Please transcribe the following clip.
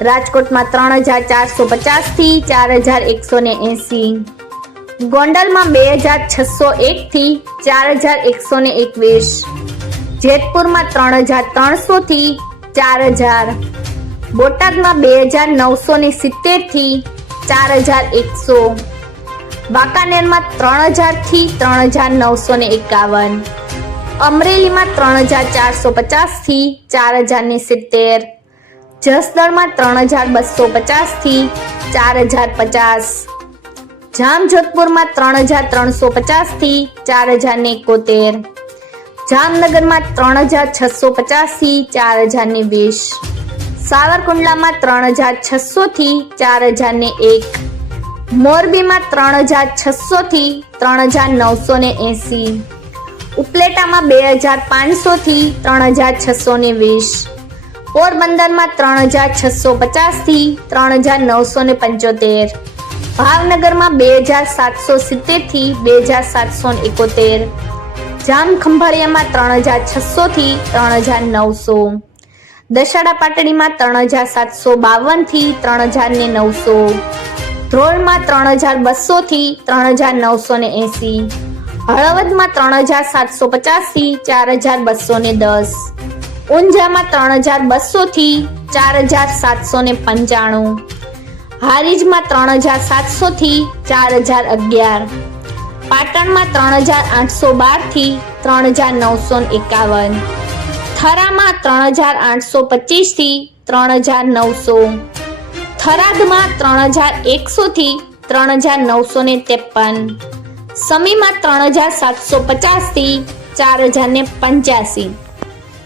રાજકોટમાં ત્રણ હજાર ચારસો પચાસથી ચાર હજાર એકસો ને એસી. ગોંડલમાં બે હજાર છસો એક થી ચાર હજાર એકસો ને એકવીસ. જેતપુરમાં ત્રણ હજાર ત્રણસો થી ચાર હજાર. બોટાદમાં બે હજાર નવસો ને સિત્તેરથી ચાર હજાર એકસો. વાંકાનેરમાં ત્રણ હજારથી ત્રણ હજાર નવસો ને એકાવન. અમરેલીમાં ત્રણ હજાર ચારસો પચાસથી ચાર હજાર ને સિત્તેર. જસદણમાં ત્રણ હજાર બસો પચાસથી ચાર હજાર પચાસ. જામજોધપુરમાં ત્રણ હજાર ત્રણસો પચાસથી ચાર હજાર ને એકોતેર. જામનગરમાં ત્રણ હજાર છસો પચાસથી ચાર હજાર ને વીસ. સાવરકુંડલામાં ત્રણ હજાર છસોથી ચાર હજાર ને એક. મોરબીમાં ત્રણ હજાર છસોથી ત્રણ હજાર નવસો ને એંસી. ઉપલેટામાં બે હજાર પાંચસોથી ત્રણ હજાર છસો ને વીસ. પોરબંદરમાં ત્રણ હજાર છસો પચાસથી ત્રણ હજાર નવસો ને પંચોતેર. ભાવનગરમાં બે હજાર સાતસો સિત્તેરથી બે હજાર સાતસો એકોતેર. જામખંભાળિયામાં ત્રણ હજાર છસોથી ત્રણ હજાર નવસો. દશાડા પાટડીમાં ત્રણ હજાર સાતસો બાવનથી ત્રણ હજાર ને નવસો. ધ્રોળમાં ત્રણ હજાર બસોથી ત્રણ હજાર નવસો ને એંસી. હળવદમાં ત્રણ હજાર સાતસો પચાસથી ચાર હજાર બસો ને દસ. ઊંઝામાં ત્રણ હજાર બસો થી ચાર હજાર સાતસો ને પંચાણું. હારીજમાં ત્રણ હજાર સાતસો થી ચાર હજાર અગિયાર. પાટણમાં ત્રણ હજાર આઠસો બારથી ત્રણ હજાર નવસો એકાવન. થરામાં ત્રણ હજાર આઠસો પચીસથી ત્રણ હજાર નવસો. થરાદમાં ત્રણ હજાર એકસો થી ત્રણ હજાર નવસો ને ત્રેપન. સમીમાં ત્રણ હજાર સાતસો પચાસથી ચાર હજાર ને પંચ્યાસી.